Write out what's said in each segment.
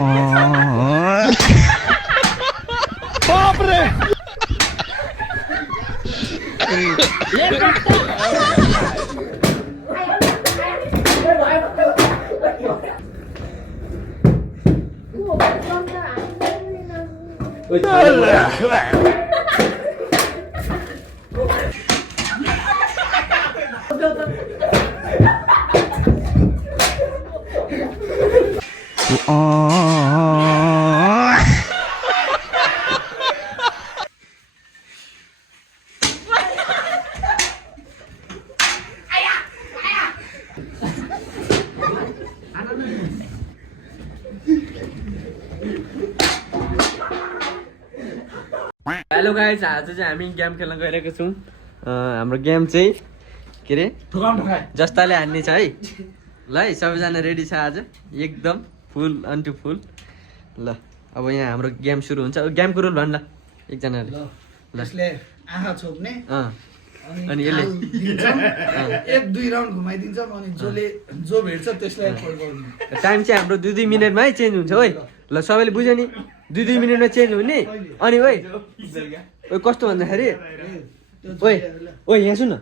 बाप रे hello guys, आज चाहिँ हामी गेम खेल्न गइरहेको छौँ। हाम्रो गेम चाहिँ के अरे जस्ताले हान्ने छ है। ल है, सबैजना रेडी छ आज, एकदम फुल अन्टु फुल। ल अब यहाँ हाम्रो गेम सुरु हुन्छ। गेमको रुल भन् ल एकजनाले। ल यसले आँखा छोप्ने अनि यसले 1-2 राउन्ड घुमाइदिन्छ अनि जो भेट्छ त्यसलाई फोल्ड गर्नु। टाइम चाहिँ हाम्रो 2-2 मिनटमा है चेन्ज हुन्छ है। ल सबैले बुझ्यो नि, 2-2 मिनटमा चेन्ज हुने। अनि ओइ कस्तो भन्दाखेरि ओइ यहाँ सुन,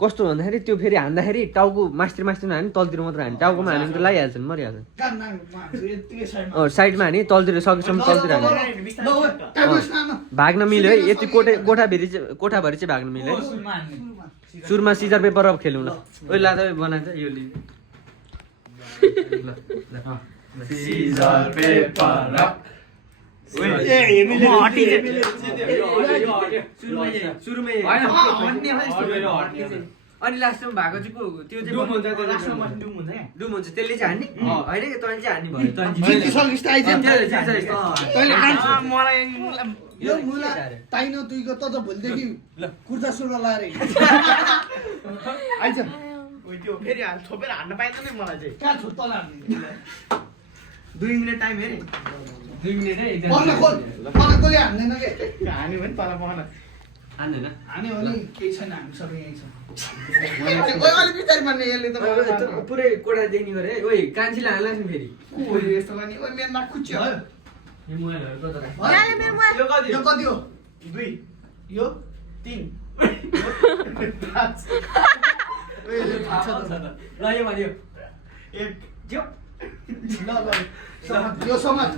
कस्तो भन्दाखेरि त्यो फेरि हान्दाखेरि टाउको मास्तिर हान्यो, तलतिर मात्र हान्यो। टाउकोमा हान्यो भने त लगाइहाल्छ नि, मरिहाल्छ। साइडमा हाने, तलतिर सकेसम्म तलतिर हान्यो। भाग्न मिल्यो है, यति कोठाभरि चाहिँ भाग्न मिल्यो है। सुरुमा सिजर पेपर अब खेलौँ ल। ओइ लादा बनान्छ यो लि सिजर पेपर अनि लास्टमा भएको चाहिँ को त्यो चाहिँ डुम हुन्छ, त्यसले चाहिँ हान्ने होइन कि तैँले चाहिँ हान्ने भयो। यो मुला ताइन तुइको त भोलिदेखि कुर्ता सुरुवा लाएर आइज त्यो फेरि छोपेर हान्न पाइँदैन नि मलाई चाहिँ। कहाँ छुट्टा लाग्ने 2 मिनेट टाइम हेरे 2 मिनेट है। पहला कसले हान्दैन के हान्यो भने तल पहना हान्दैन, हान्यो भने केही छैन, हामी सबै यहीँ छ। ओइ अलि बिस्तारै मार्ने यसले त पुरै कोठा देख्ने गरे है। ओइ कान्छीले हाल्ला नि फेरि ओइ यस्तो गर्ने। ओइ मेरो नाक खुच्यो। यो मोबाइलहरु कता राख्छ? यो कति हो? 2 यो 3 ल यो भन्यो 1 जो यो समाज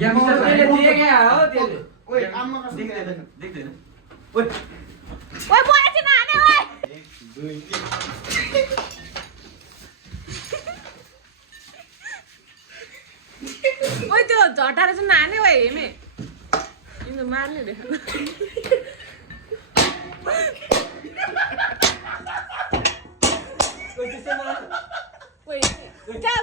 गेम त त्यसले दिएकै हो त्यसले। ओइ आम्मा कसले देख्दैन। ओइ ओइ बोला चाहिँ नहाने ओइ 1 2 3 ओइ त्यो झटाएर चाहिँ नहाने ओइ हेमे इन्द मार्ने रे ओइ जा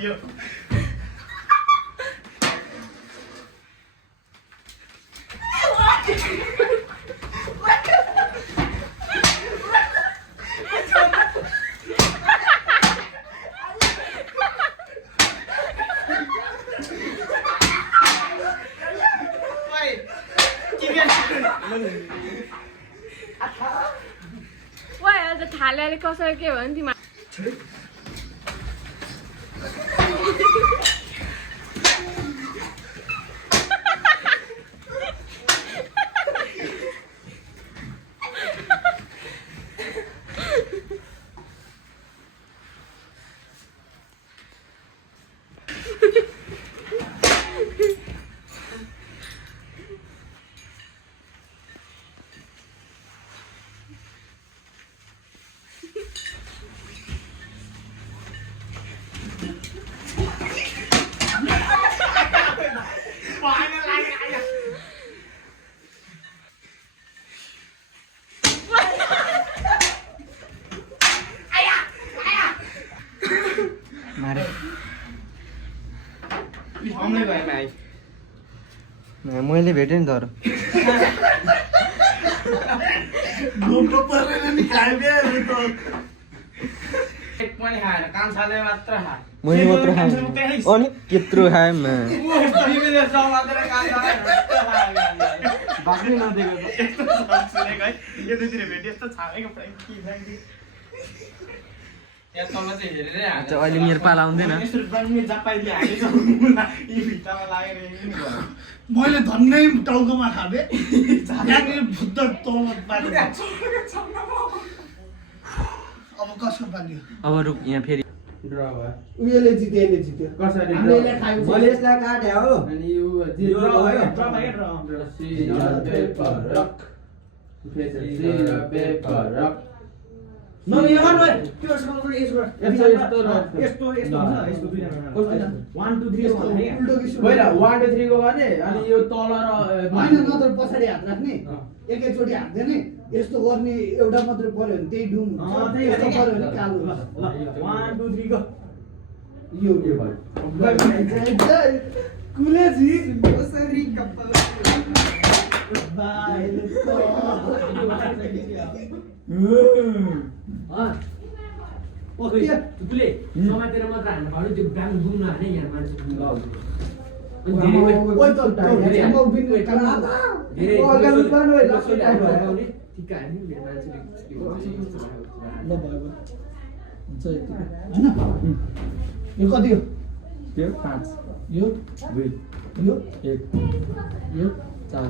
यो ओइ अहिले त थालेले कसरी के भयो नि तिमी मारे हमले गएमा आइ मैले भेटेँ नि तर घुम्नु पर्दैन नि खाइबे त एक पनि खाएन कान्छाले मात्र खाए मैले मात्र खाएँ अनि त्यत्रो खाएँ बाक्नै नदिएको अहिले मेरो पाला आउँदैन मैले धन्नै टाउकोमा खाबे बुद्ध अब कसको पाल्यो अब रुक यहाँ फेरि उयोले जित्यो यसले जित्यो कसरी हामीले खायो मैले यसलाई काटे हो अनि यो अनि यो तल होइन नत्र पछाडि हात राख्ने एकैचोटि हाल्दैन यस्तो गर्ने एउटा मात्रै पर्यो भने त्यही डुम हुन्छ यस्तो पर्यो भने कालो हुन्छ यो के भयो कुलेजी कसरी समातेर मात्र हान्नु पर्यो त्यो गान बुम्न हाने यहाँ मान्छे यो कति हो त्यो 5 यो 2 यो 1 यो 4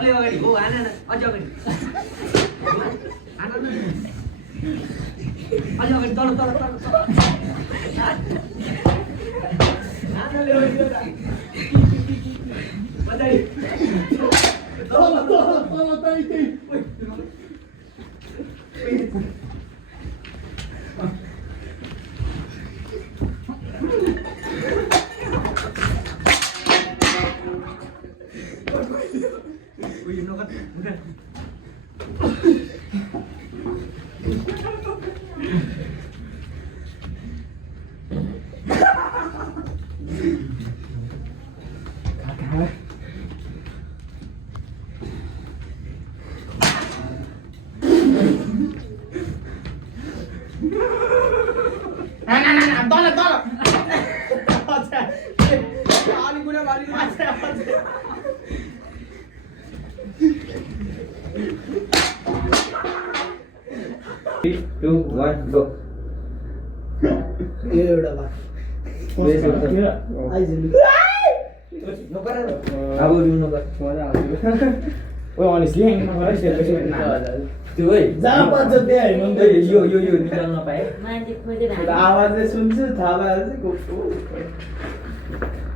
अलि अगाडि हो हान अझ अगाडि अलि अगाडि तल तल तल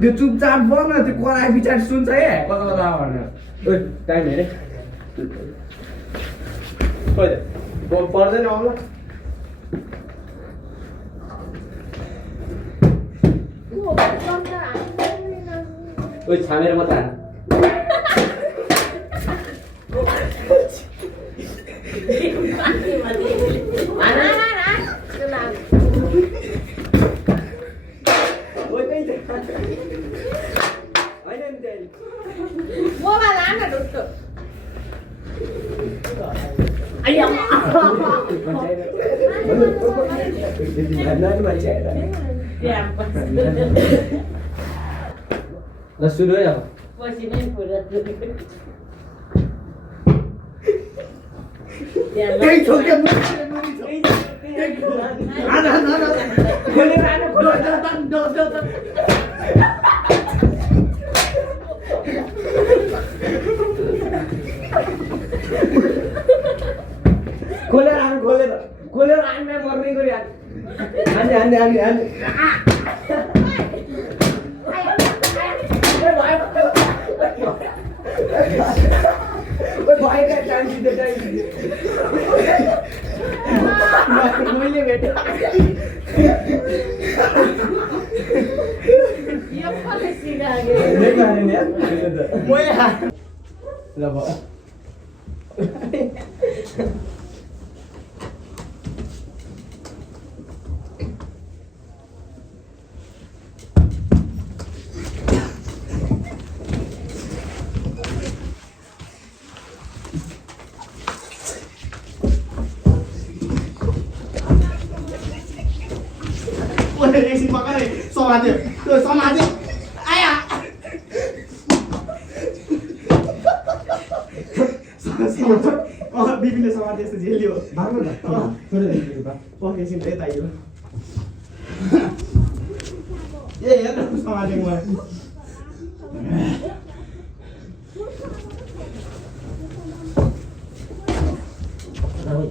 त्यो चुपचाप बन त्यो कराई बिचार सुन्छ है कता कता भन्नु ओइ टाइम हेरे पर्दैन आउनु ओइ छामेर मत हान सुरु है अब खोलेर आन्ने मर्ने गरी हान्ने मैले भेटेँ यो कसले सिकायो ल भयो एकछिन पकाइ समात्यो त्यो समात्यो आया बिपीले समात्यो यस्तो झेल्यो एकछिन यता आइयो ए हेर समातेको मलाई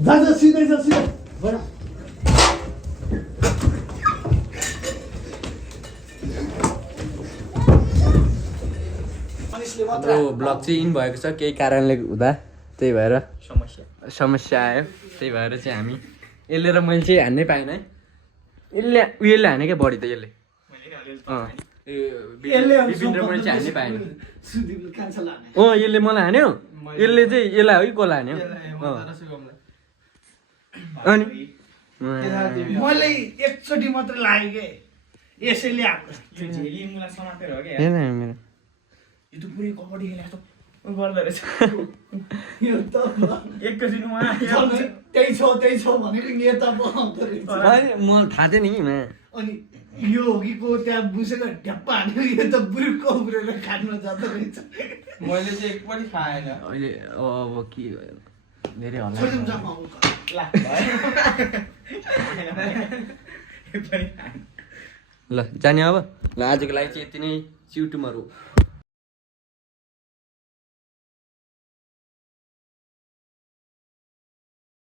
जा सिधै जा सिधै बडा हाम्रो ब्लग चाहिँ इन भएको छ केही कारणले हुँदा त्यही भएर समस्या आयो त्यही भएर चाहिँ हामी यसले र मैले चाहिँ हान्नै पाएन है उयोले हाने क्या बढी त यसले विपिन र मैले चाहिँ हान्नै पाएन यसले मलाई हान्यो यसले चाहिँ यसलाई है कसलाई हान्यो अनि मैले एकचोटि मात्रै लाग्यो के यसैले हान्नु झेली मलाई समातेर हो क्या हेर्न मेरो यो त पुरै कबड्डी खेले जस्तो गर्दो रहेछ यो त एकैछिनमा त्यही छ भनेको नि यता बनाउँदो रहेछ मलाई थाहा थिएन कि मा अनि यो हो कि को त्यहाँ बुसेको ढ्याप्पा हान्यो यो त बुरुको उब्रेर खानु जाँदो रहेछ मैले चाहिँ एक पनि खाएन अहिले अब के धेरै होला छोडिदिउँ जाम अब ला ल जाने अब ल आजको लागि चाहिँ यति नै चिउटुमहरू